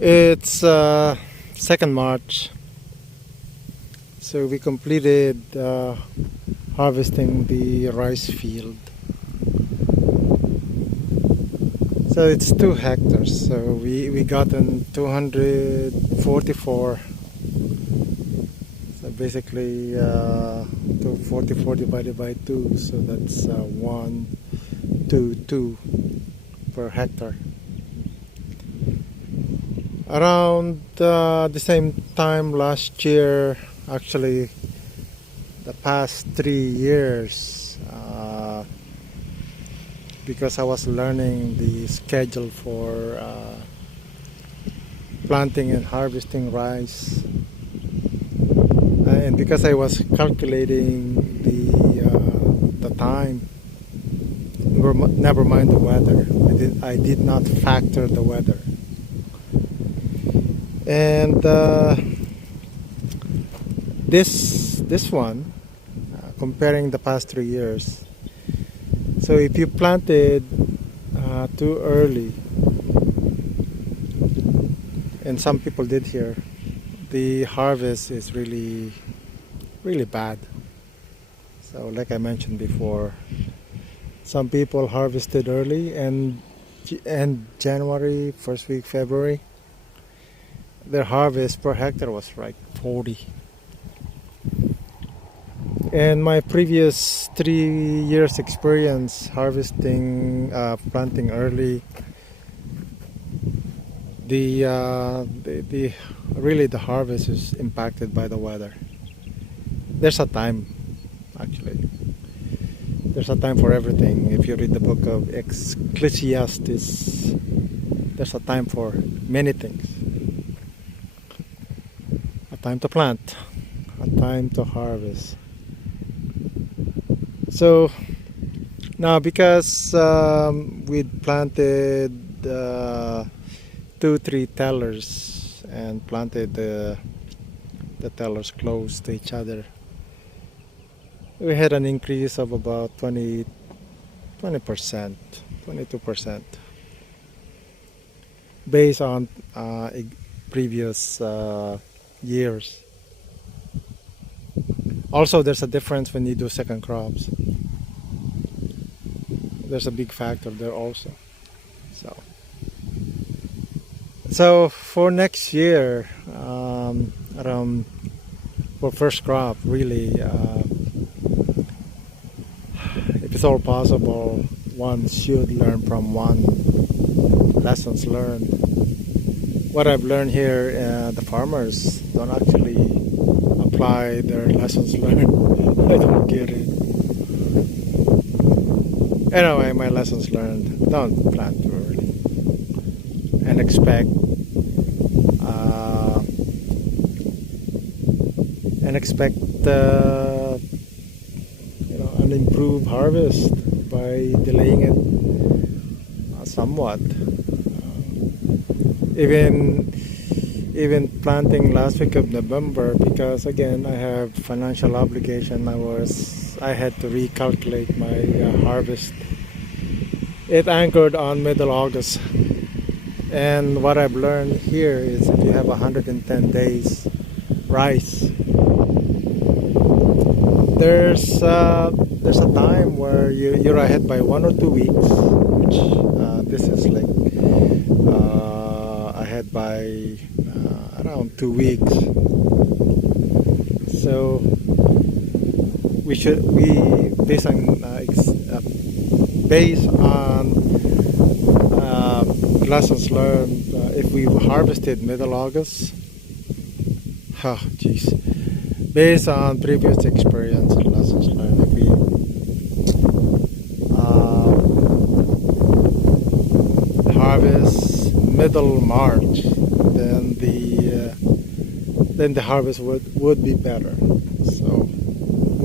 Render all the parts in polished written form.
It's 2nd March, so we completed harvesting the rice field. So it's 2 hectares, so we gotten 244. So basically 244 divided by 2, so that's 122 per hectare. Around the same time last year, actually the past 3 years, because I was learning the schedule for planting and harvesting rice, and because I was calculating the time, never mind the weather. I did not factor the weather. And this one, comparing the past 3 years, so if you planted too early, and some people did here, the harvest is really bad. So like I mentioned before, some people harvested early and January, first week February, their harvest per hectare was like 40. And my previous 3 years experience harvesting, planting early, the harvest is impacted by the weather. There's a time, actually. There's a time for everything. If you read the book of Ecclesiastes, there's a time for many things. A time to plant, a time to harvest. So now, because we'd planted 2-3 tellers and planted the tellers close to each other, we had an increase of about 20%, 22%, based on previous years. Also, there's a difference when you do second crops. There's a big factor there also. So for next year, around for first crop, really, if it's all possible, one should learn from one. Lessons learned. What I've learned here, the farmers don't actually apply their lessons learned. I don't get it. Anyway, my lessons learned: don't plant too early and expect an improved harvest by delaying it somewhat. Even planting last week of November, because again I have financial obligation. I had to recalculate my harvest. It anchored on middle August, and what I've learned here is if you have 110 days rice, there's a time where you're ahead by 1 or 2 weeks, which this is like ahead by around 2 weeks. So based on lessons learned, if we harvested middle August, based on previous experience and lessons learned, if we harvest middle March, then the harvest would be better. So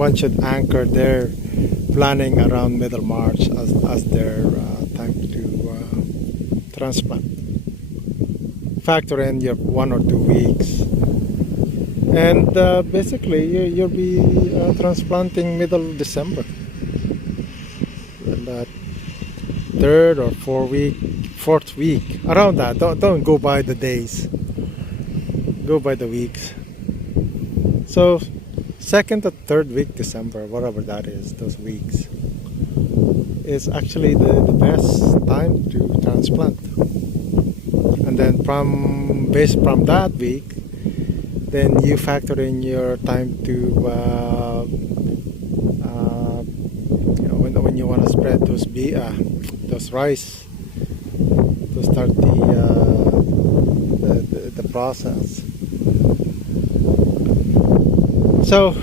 one should anchor their planning around middle March as their time to transplant. Factor in your 1 or 2 weeks, and basically you'll be transplanting middle December. And third or fourth week, around that. Don't go by the days, go by the weeks. So second or third week December, whatever that is, those weeks, is actually the best time to transplant. And then based from that week, then you factor in your time to when you want to spread those rice to start the process. So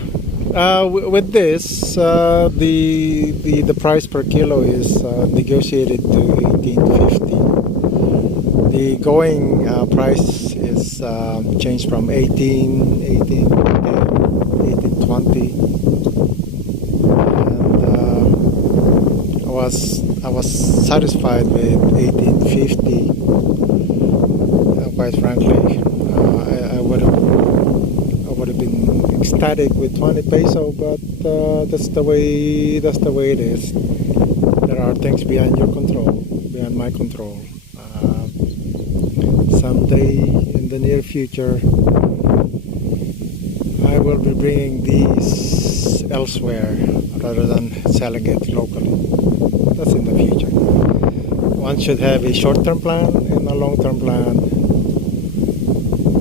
with this, the price per kilo is negotiated to 18.50. The going price is changed from 18.20, and I was satisfied with 18.50. Quite frankly, I would have been ecstatic with 20 peso, but that's the way it is. There are things beyond your control, beyond my control. Someday in the near future, I will be bringing these elsewhere rather than selling it locally. That's in the future. One should have a short-term plan and a long-term plan.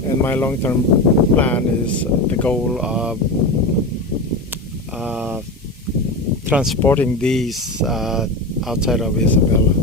And my long-term plan is the goal of transporting these outside of Isabela.